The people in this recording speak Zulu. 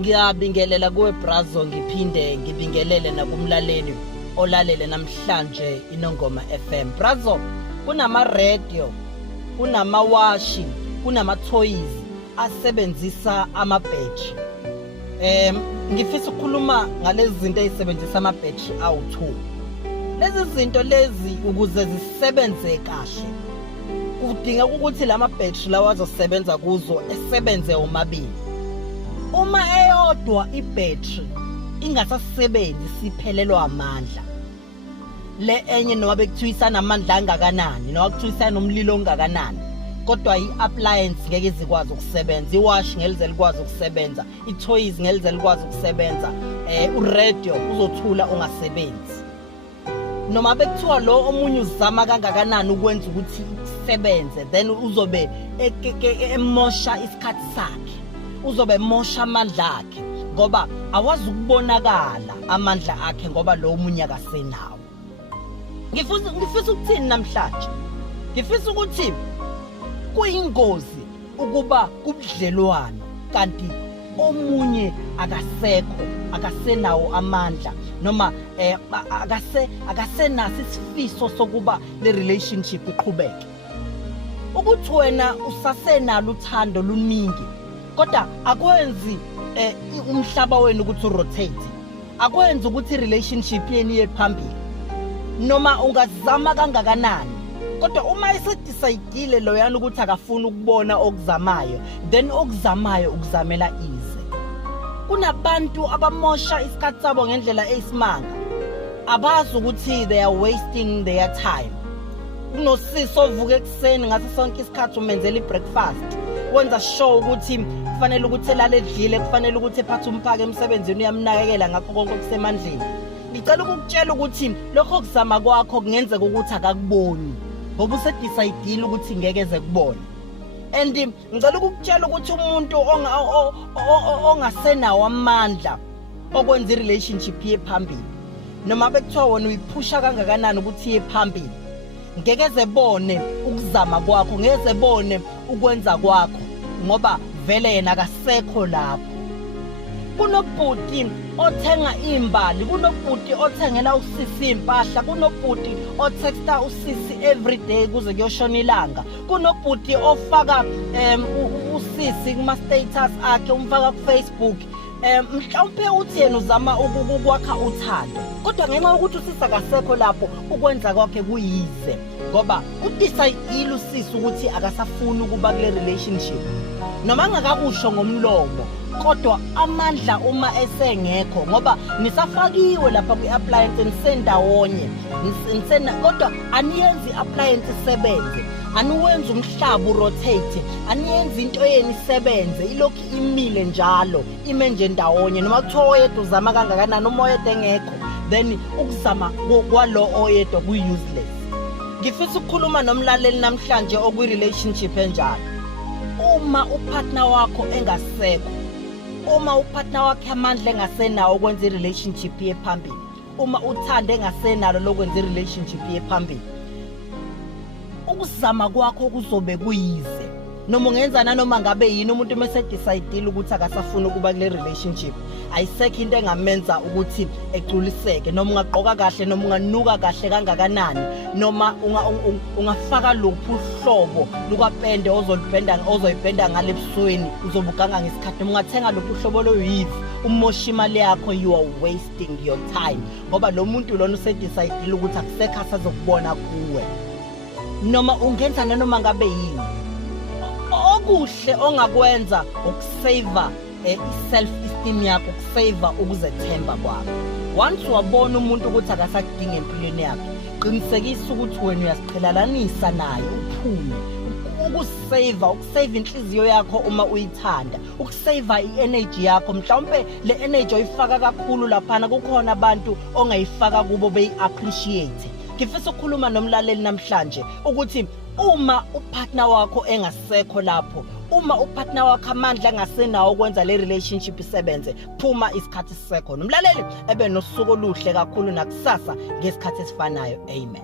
Ngiyabingelela kuwe Brazo, ngiphinde ngibingelele nakumlaleli olalele namhlanje iNongoma FM. Brazo, kunama radio, kunamawashi, kunama-toys asebenzisa ama-battery. Ngifisa ukukhuluma ngalezi zinto ezisebenzisa ama-battery awu-2. Lezi zinto lezi ukuze zisebenze kahle kudinga ukuthi lama-battery lawa azosebenza kuzo esebenze omabili. Uma eyodwa i-battery ingasasebenzi siphelelwa amandla, le enye noma bekuthiwa namandla angakanani noma kuthiwa nomlilo ongakanani, kodwa i-appliance ngeke zikwazi ukusebenza, iwash ngelize likwazi ukusebenza, i-toys ngelize likwazi ukusebenza, u-radio uzothula ungasebenzi. Noma bekuthiwa lo omunye uzama kangakanani ukwenza ukuthi isebenze, then uzobe emosha isikhathi sakhe, uzobe emosha amandla akhe ngoba awazi ukubonakala amandla akhe ngoba lo omunye akasenawo. Ngifisa ukuthini namhlanje? Ngifisa ukuthi kuyingozi ukuba kubudlelwano kanti omunye akasenawo amandla noma akasenaso isifiso sokuba le relationship iqhubeke. Ukuthi wena usasenalo uthando luningi kodwa akwenzi umhlaba wenu ukuthi urotate, akwenzi ukuthi relationship yenu iye phambili noma ungazama kangakanani, kodwa uma esedecide loyana ukuthi akafuna ukubona okuzamayo, then okuzamayo ukuzamela ize. Kunabantu abamosha isikhathi sabo ngendlela eyisimanga, abazi ukuthi they are wasting their time. Kunosisi ovuka ekuseni ngaso sonke isikhathi umenzela i-breakfast, wenza sure ukuthi kufanele ukuthi elale edlile, kufanele ukuthi ephathe umphako emsebenzini uyamnakekela ngakho konke okusemandleni. Ngicela ukukutshela ukuthi lokho okuzama kwakho kungenzeka ukuthi akakuboni ngoba usedecide ukuthi ngeke eze kubone. And ngicela ukukutshela ukuthi umuntu ongasenawo amandla okwenza i-relationship iye phambili noma bekuthiwa wena uyiphusha kangakanani ukuthi iye phambili, ngeke ezebone ukuzama kwakho, ngeke ezebone ukwenza kwakho ngoba vele yena akasekho lapho. Kunobhuti othenga imbali, kunobhuti othengela usisi impahla, kunobhuti otexta usisi everyday kuze kuyoshona ilanga, kunobhuti ofaka usisi kuma status akhe umfaka ku Facebook. Mhlawumbe uthi yena uzama ukwakha uthando kodwa ngenxa yokuthi usisi akasekho lapho ukwenza kwakhe kuyize ngoba udecide usisi ukuthi akasafuni ukuba kule relationship noma ngakakusho ngomlomo, kodwa amandla uma esengekho ngoba nisafakiwe lapha kwi-appliance nisendawonye kodwa aniyenzi i-appliance isebenze, aniwenza umhlaba urotate, aniyenzi into yeni isebenze, ilokhu imile njalo ime nje ndawonye noma kuthiwa oyedwa uzama kangakanani uma oyedwa engekho then ukuzama kwalo oyedwa ku-useless. Ngifisa ukukhuluma nomlaleli namhlanje okwi-relationship enjalo. Uma upartner wakho engasekho, uma upartner wakhe amandla engasenawo ukwenza i-relationship iye phambili, uma uthanda engasenalo lokwenza i-relationship iye phambili, ukuzama kwakho kuzobe kuyize noma ungenza nanoma ngabe yini. Umuntu mesedecide ukuthi akasafuna ukuba kule relationship, ayisekho into engamenza ukuthi eculiseke noma ungaqoka kahle noma unganuka kahle kangakanani noma ungafaka luphi uhlobo lukapende ozoyipenda ngale ebusweni uzobuganga ngesikhathi, noma ungathenga luphi uhlobo loyivi umosha imali yakho, you are wasting your time ngoba lo muntu lona usedecide ukuthi akusekho asazokubona kuwe noma ungenza nanoma ngabe yini. Okuhle ongakwenza ukusave i-self esteem yakho, ukusave ukuzethemba kwakho. Once wabona umuntu ukuthi akasadinga empilweni yakhe, qinisekisa ukuthi wena uyasiqhelalanisa naye uphume. Ukusave inhliziyo yakho uma uyithanda, ukusave i-energy yakho. Mhlawumbe le energy oyifaka kakhulu laphana kukhona abantu ongayifaka kubo beyi-appreciate. Ngifisa ukukhuluma nomlaleli namhlanje ukuthi uma upartner wakho engasekho lapho, uma upartner wakho amandla angasenawo ukwenza le relationship isebenze, phuma isikhathi sisekho. Nomlaleli ebe nosuku oluhle kakhulu nakusasa ngesikhathi esifanayo. Amen.